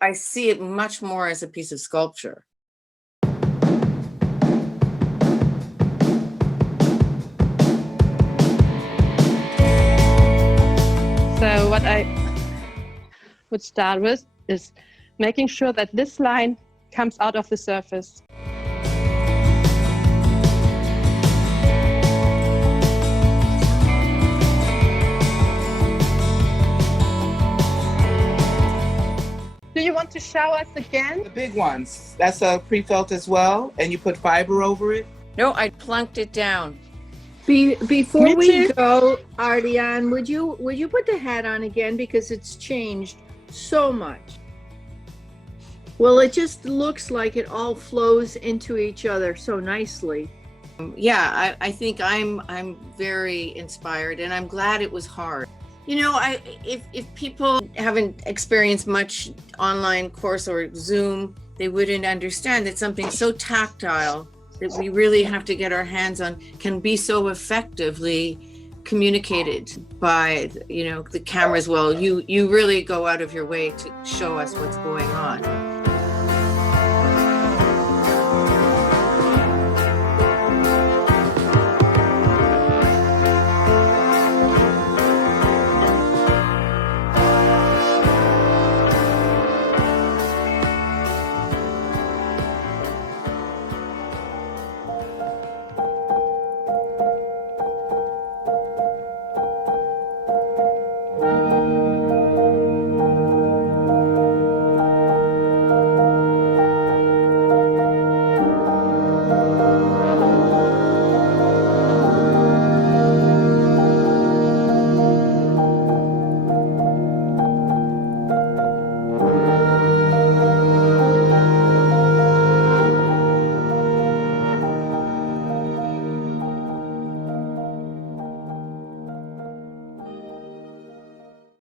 I see it much more as a piece of sculpture. So what I would start with is making sure that this line comes out of the surface. Do you want to show us again? The big ones, that's a pre-felt as well, and you put fiber over it? No, I plunked it down. Before Me we too. go, Ariane, would you put the hat on again, because it's changed so much? Well, it just looks like it all flows into each other so nicely. Yeah, I think I'm very inspired, and I'm glad it was hard. You know, if people haven't experienced much online course or Zoom, they wouldn't understand that something so tactile that we really have to get our hands on can be so effectively communicated by, you know, the cameras. Well, you really go out of your way to show us what's going on.